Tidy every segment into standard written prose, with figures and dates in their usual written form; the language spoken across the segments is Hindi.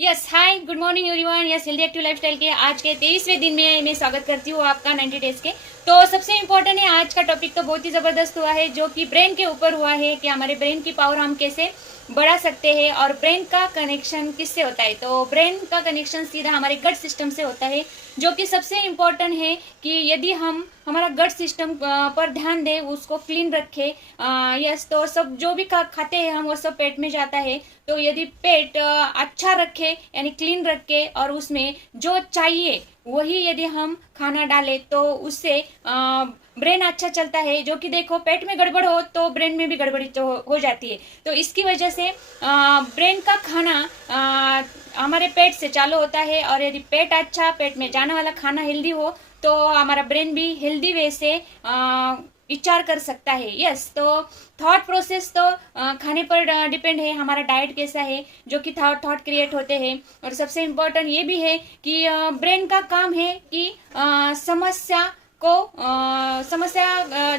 Yes hi good morning everyone. Yes healthy active lifestyle के आज के 23वें दिन में मैं स्वागत करती हूँ आपका 90 डेज के। तो सबसे इम्पोर्टेंट है आज का टॉपिक तो बहुत ही ज़बरदस्त हुआ है जो कि ब्रेन के ऊपर हुआ है कि हमारे ब्रेन की पावर हम कैसे बढ़ा सकते हैं और ब्रेन का कनेक्शन किससे होता है। तो ब्रेन का कनेक्शन सीधा हमारे गट सिस्टम से होता है जो कि सबसे इम्पोर्टेंट है कि यदि हम हमारा गट सिस्टम पर ध्यान दें, उसको क्लीन रखें। यस तो सब जो भी खाते हैं हम वो सब पेट में जाता है। तो यदि पेट अच्छा रखे यानी क्लीन रखे और उसमें जो चाहिए वही यदि हम खाना डालें तो उससे ब्रेन अच्छा चलता है। जो कि देखो पेट में गड़बड़ हो तो ब्रेन में भी गड़बड़ी तो हो जाती है। तो इसकी वजह से ब्रेन का खाना हमारे पेट से चालू होता है और यदि पेट अच्छा, पेट में जाने वाला खाना हेल्दी हो तो हमारा ब्रेन भी हेल्दी वे से विचार कर सकता है। यस तो थॉट प्रोसेस तो खाने पर डिपेंड है, हमारा डाइट कैसा है जो कि थॉट क्रिएट होते हैं। और सबसे इम्पोर्टेंट ये भी है कि ब्रेन का काम है कि समस्या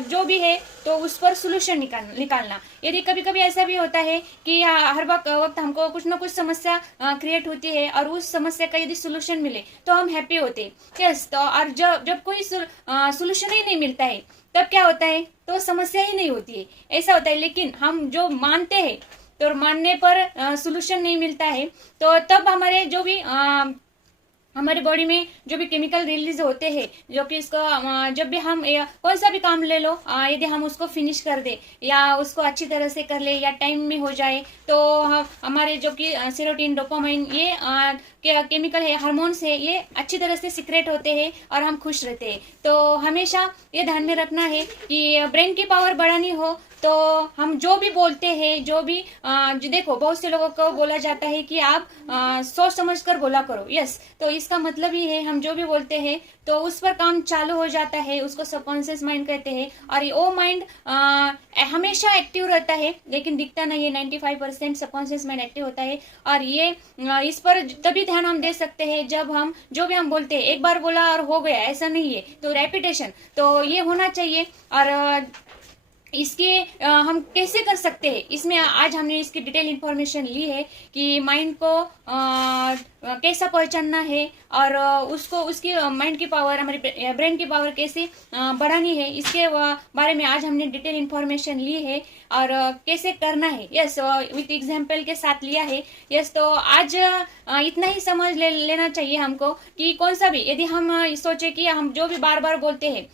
जो भी है तो उस पर सोल्यूशन निकालना। यदि कभी कभी ऐसा भी होता है कि हर वक्त हमको कुछ ना कुछ समस्या क्रिएट होती है और उस समस्या का यदि सोल्यूशन मिले तो हम हैप्पी होते हैं। यस तो और जब जब कोई सोल्यूशन ही नहीं मिलता है तब क्या होता है, तो समस्या ही नहीं होती है, ऐसा होता है। लेकिन हम जो मानते हैं तो मानने पर सोल्यूशन नहीं मिलता है तो तब हमारे जो भी हमारे बॉडी में जो भी केमिकल रिलीज होते हैं जो कि इसको जब भी हम कौन सा भी काम ले लो, यदि हम उसको फिनिश कर दे या उसको अच्छी तरह से कर ले या टाइम में हो जाए तो हमारे जो कि सेरोटिन, डोपामाइन ये केमिकल है, हार्मोन्स है, ये अच्छी तरह से सिक्रेट होते हैं और हम खुश रहते हैं। तो हमेशा ये ध्यान में रखना है कि ब्रेन की पावर बढ़ानी हो तो हम जो भी बोलते हैं, जो भी जो देखो बहुत से लोगों को बोला जाता है कि आप सोच समझ कर बोला करो। यस तो इसका मतलब ही है हम जो भी बोलते हैं तो उस पर काम चालू हो जाता है, उसको सबकॉन्शियस माइंड कहते हैं। और वो माइंड हमेशा एक्टिव रहता है लेकिन दिखता नहीं है। 95% सबकॉन्शियस माइंड एक्टिव होता है और ये इस पर तभी ध्यान हम दे सकते हैं जब हम जो भी हम बोलते हैं एक बार बोला और हो गया, ऐसा नहीं है। तो रेपिटेशन तो ये होना चाहिए। और इसके हम कैसे कर सकते हैं, इसमें आज हमने इसकी डिटेल इंफॉर्मेशन ली है कि माइंड को कैसा पहचानना है और उसको उसकी माइंड की पावर, हमारी ब्रेन की पावर कैसे बढ़ानी है, इसके बारे में आज हमने डिटेल इंफॉर्मेशन ली है और कैसे करना है। यस विथ एग्जाम्पल के साथ लिया है। यस तो आज इतना ही समझ लेना चाहिए हमको कि कौन सा भी यदि हम सोचे कि हम जो भी बार बार बोलते हैं,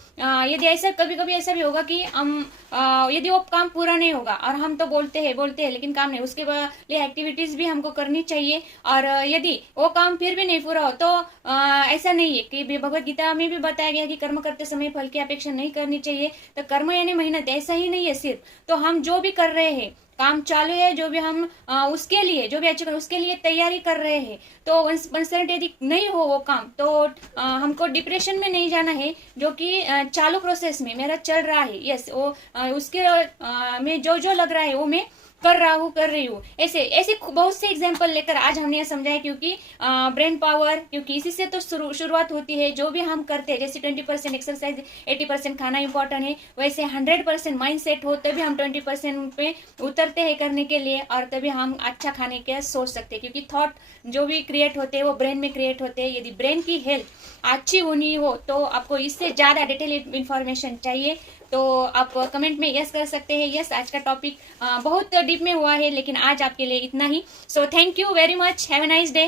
यदि ऐसा कभी कभी ऐसा भी होगा कि हम यदि वो काम पूरा नहीं होगा और हम तो बोलते हैं लेकिन काम नहीं, उसके लिए एक्टिविटीज भी हमको करनी चाहिए। और यदि वो काम फिर भी नहीं पूरा हो तो ऐसा नहीं है कि भगवत गीता में भी बताया गया कि कर्म करते समय फल की अपेक्षा नहीं करनी चाहिए। तो कर्म यानी मेहनत, ऐसा ही नहीं है सिर्फ। तो हम जो भी कर रहे हैं, काम चालू है, जो भी हम उसके लिए जो भी अच्छे उसके लिए तैयारी कर रहे हैं तो 1% यदि नहीं हो वो काम तो हमको डिप्रेशन में नहीं जाना है। जो कि चालू प्रोसेस में मेरा चल रहा है, यस वो उसके में जो जो लग रहा है वो मैं कर रही हूँ। ऐसे ऐसे बहुत से एग्जाम्पल लेकर आज हमने यह समझाया क्योंकि ब्रेन पावर, क्योंकि इसी से तो शुरुआत होती है। जो भी हम करते हैं जैसे 20% एक्सरसाइज, 80% खाना इंपॉर्टेंट है, वैसे 100% माइंड सेट हो तभी हम 20% पे उतरते हैं करने के लिए और तभी हम अच्छा खाने के सोच सकते हैं। क्योंकि थॉट जो भी क्रिएट होते हैं वो ब्रेन में क्रिएट होते हैं। यदि ब्रेन की हेल्थ अच्छी होनी हो तो आपको इससे ज्यादा डिटेल इंफॉर्मेशन चाहिए तो आप कमेंट में यस कर सकते हैं। यस आज का टॉपिक बहुत डीप में हुआ है लेकिन आज आपके लिए इतना ही। So thank you very much, have a nice day.